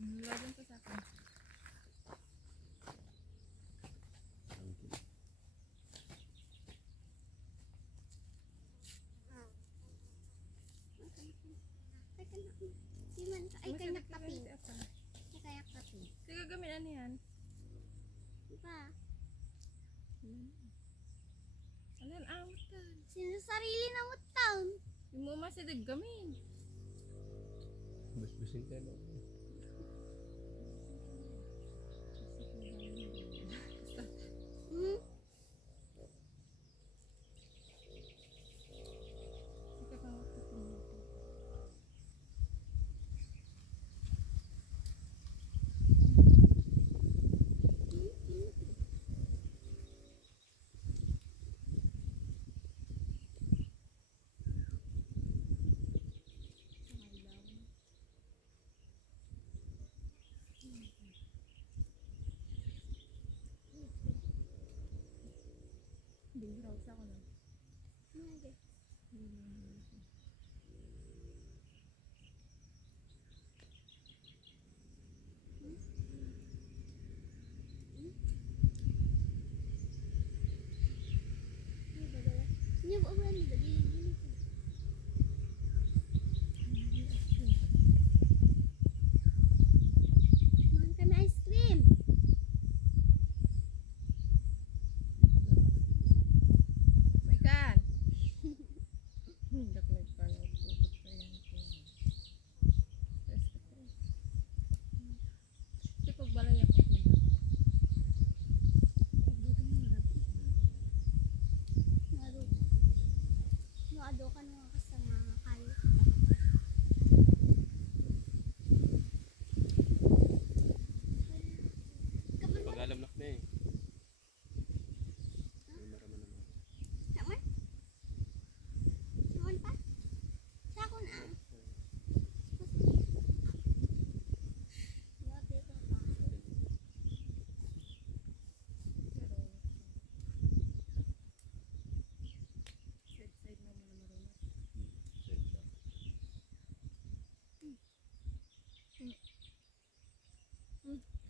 Lagan pa sa akin. Ay, kayak Masarap kape. yung apa. Kayak kape. Sige, gamitan yan. Diba? Alan, amot ka. Sinasarili na mo taon. Yung mo masidig gamin. Bus-busin ka no. Hmm? Sige ka nga pupunta. Bingraw sa ako na. Nage. Niya ba ulan ni bagi? Man kami ice cream. May kan. Daklag pa lang. Putot pa yan. Kasi pagbalay ako. Dito mo rabi. Naro. No ado ka no kasama kayo. Kapag Pag-alamnak na eh. May maraman naman. naman. Naman pa. Sa ako na. Grabe ka pa. Side na muna marunong.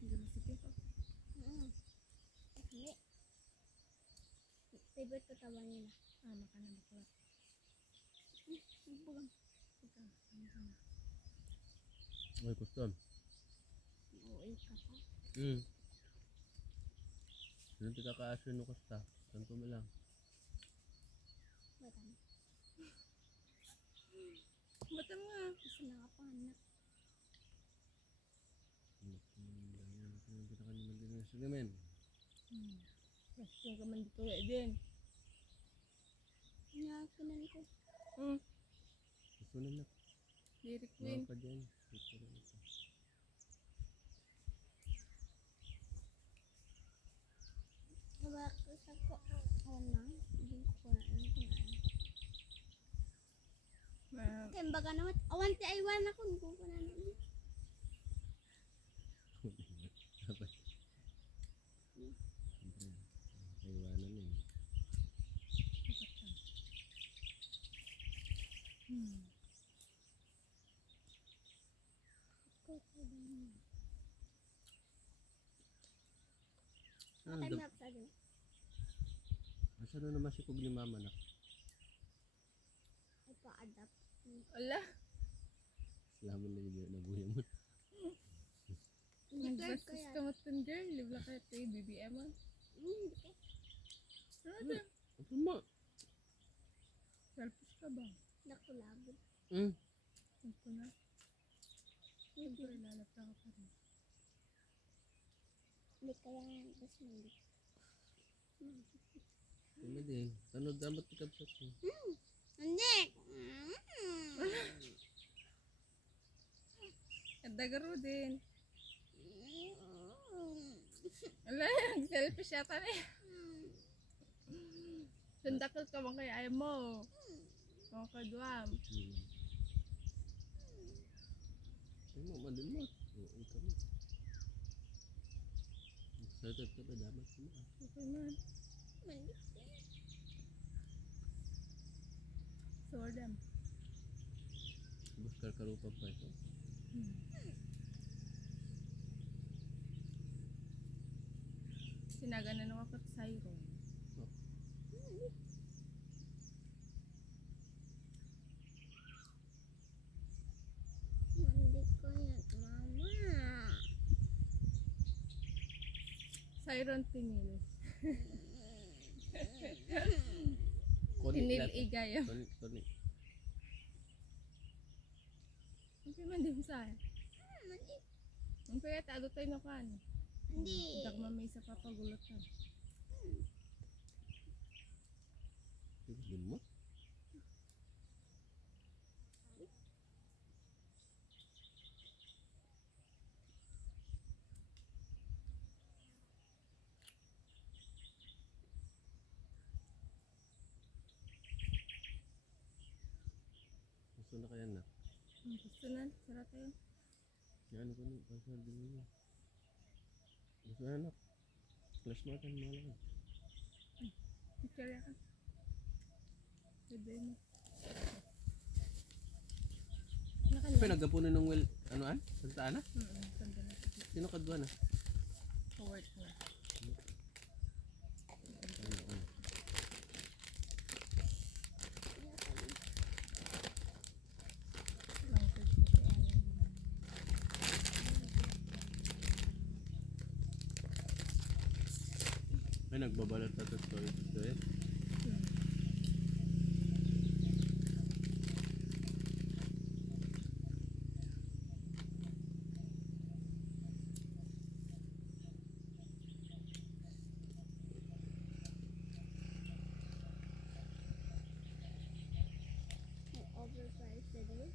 Hindi masipin ko. Hindi. Favorite ko tawa nila. Maka na baklat. Bugang. Ikaw, ano ka na? Ay, kustom. Oo, ka pa. Sino tika ka-aso no kusta? Tanto mo lang. Batan. Bata nga. Gusto na kapanak. Kita ka naman din sa gamin. Gusto ka man dito eh din. Nakakunan ko. Gusto na na. Dairy Queen. Mga pa dyan. Gusto na na. Diba ko sa ko. Awan na. Hindi ko na alam kung ano. Kaya baga naman. Awan ti aywan ako. Hindi ko na alam. Dapat. Siyempre. Aywanan eh. Time Ano lapse agad. asa na naman si Kog ni Mama na? Ay pa-adapt. Ala. Salamat na yun. Nabuhay mo. Declared ko Nag-bastos yan. ka matun girl. Libla ka ito yung BBM ah. Hindi ka. Ano? Ano mo? Selfish ka ba? Nakulabot. Huwag ko na. Siyempre lalapta ka pa rin. Hindi kaya nga. Tapos hindi. Ano din? Tanod damat ikabsat mo. Hindi. At dagaro din. Ala, selfish yata na eh. Sundakal ka bang kaya ayaw mo? Mga kadwam. Ay mo, madimot. Oo, kami. Excited ka ba? Damat mo. Okay man. Sordam. Buskar karupag pa ito. Sinaga na nakapag Siron. Hindi ko yan, mama. Siron Tinil. Kunin Tinil lahat. igayam. Kunin. Ang man din sa. Ang kaya tago tayo na kan. Hindi. Dak mamay sa papagulutan. Limot. Gusto na kaya na? Gusto na, sarap tayo. Yan ko na, pasal din niya. Gusto na anak. Flash mo kan malakan. Picture ka. Pwede mo. Pinagapunan ng well, ano an? Saan na? Sanda na. Sino kadwa na? Forward na. Ay, nagbabalat na ito story. Overpriced today.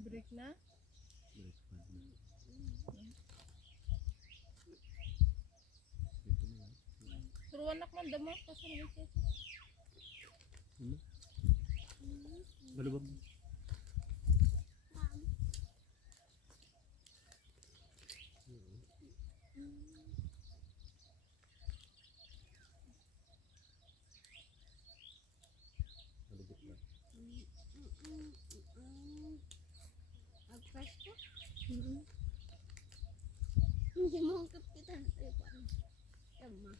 Break na? Pero anak man damo kasi nito. Balubak. Agpas ko? Hindi mo ang kapitan. Ay, parang. Tama.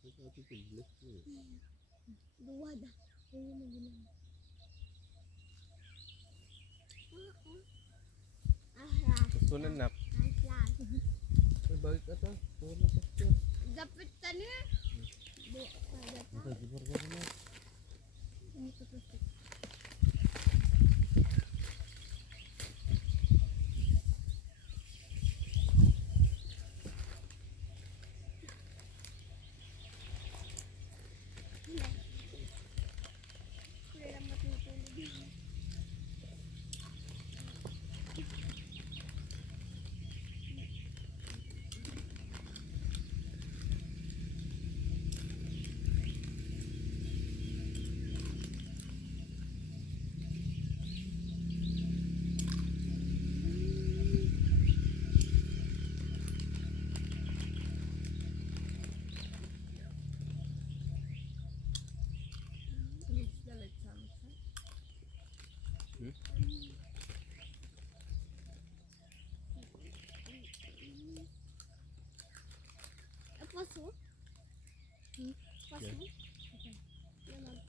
Ito ito bless mo. Duwada. Ayun na ginawa. Ahlas. Gusto na nak. Ahlas. Ay, bakit ka to? Wala ka to. Dapit ka niya. Di, pada pa. Nakagibar ka na. Ano ito plastic? Kaya lang matutulog. Leaves the light sounds. Paso? Paso? Yeah. Lamag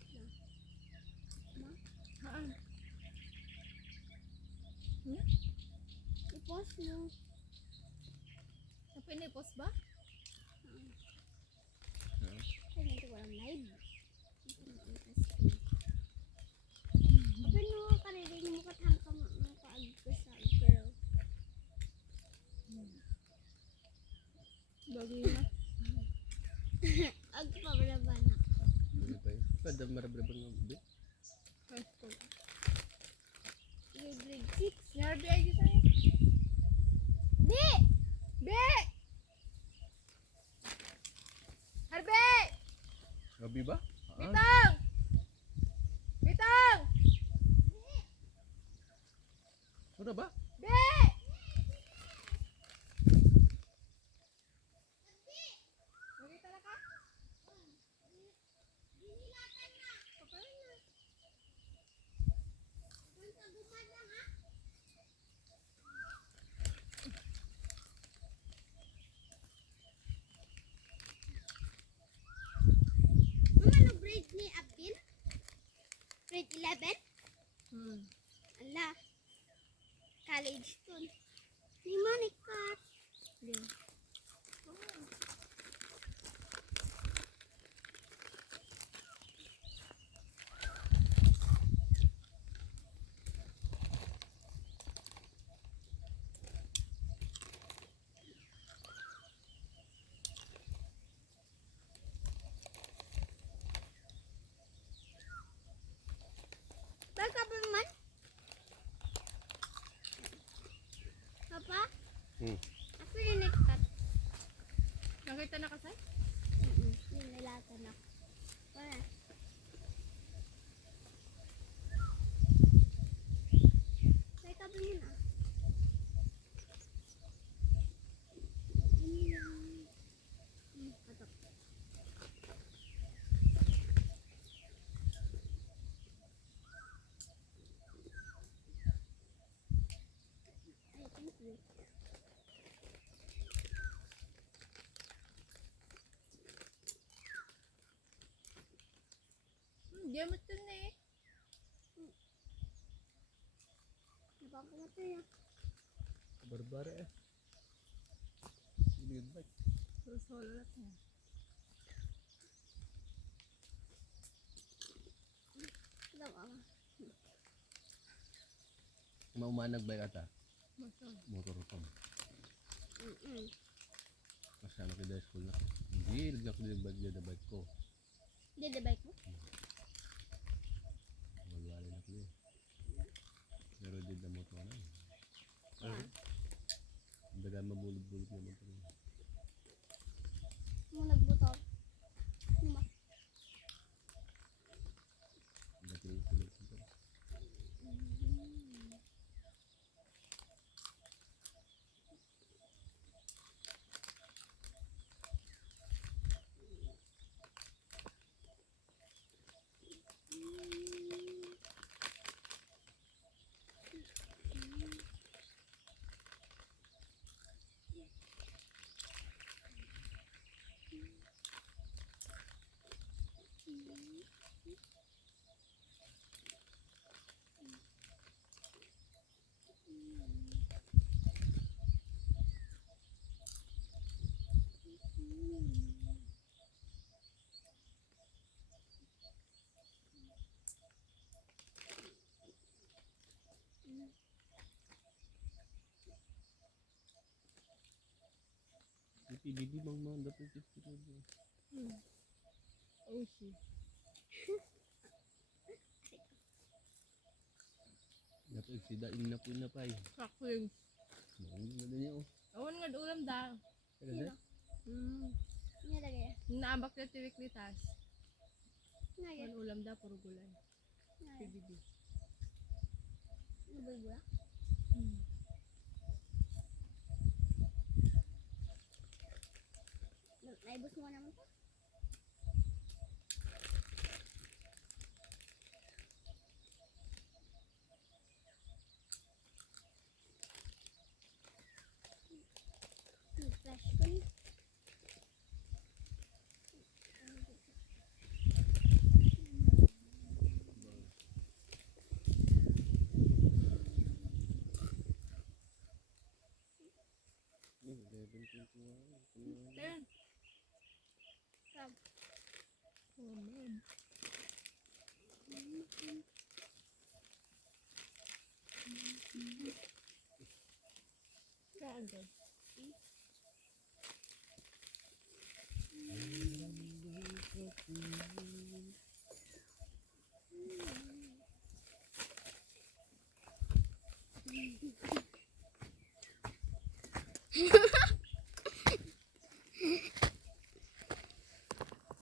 na. Haan? Ipos mo. Apa ini pos ba? Kaya nito walang live. Open mo karinig mo katangka mo kaagkas sa girl. Bago na. Agpabraba na. Ano pa yun? Kada marabrabang ng bit. High school. Yung grade 6. Yarbi ay di tayo. Di! Be! Harbe! Gabi ba? Bitang! Be! na ba? Di! Nakita na ka? Dinilatan na. Paparin na. Doon sa gumad lang ha. Ano grade ni Apil? Grade 11? Ala. College dun. Ni Manikat. Game. Baga ba man? Papa? Hmm. Ako yung nagkat. Nakita na ka, Sai? Yung nilatan ako. Wala. May ka ba yun ah? Patok. Ay, thank you. Game ito na eh. Napakamatay ah. Barbara eh. Iligid ba? Solo lang na. Lang ah. Maumanag ba kata? Masol. Motor ko. Mm-mm. Kasi ano kaya school na. Hindi, lagyan ko yung bike ko. Hindi, the bike mo? Walwala na ko eh. Pero di na motor na. Ah. Dagan mabulog-bulog na motor na. Mo nagbutor. Ano ba? Dati lang tulog ko. Bibi bang mga dapat ito. Oh, shit. Dapat sida ina po na pa eh. Crackling. Hindi na niya oh. Awan nga ulam da. Kaya dahil? Nilagay. Naabak na tiwiklitas. Nilagay. Awan ulam da, puro gulay. Nilagay. PBB. Nabulbula. Naibos mo naman to? Flash ko ni. Ten. Sab. Oh, man. Saan ka?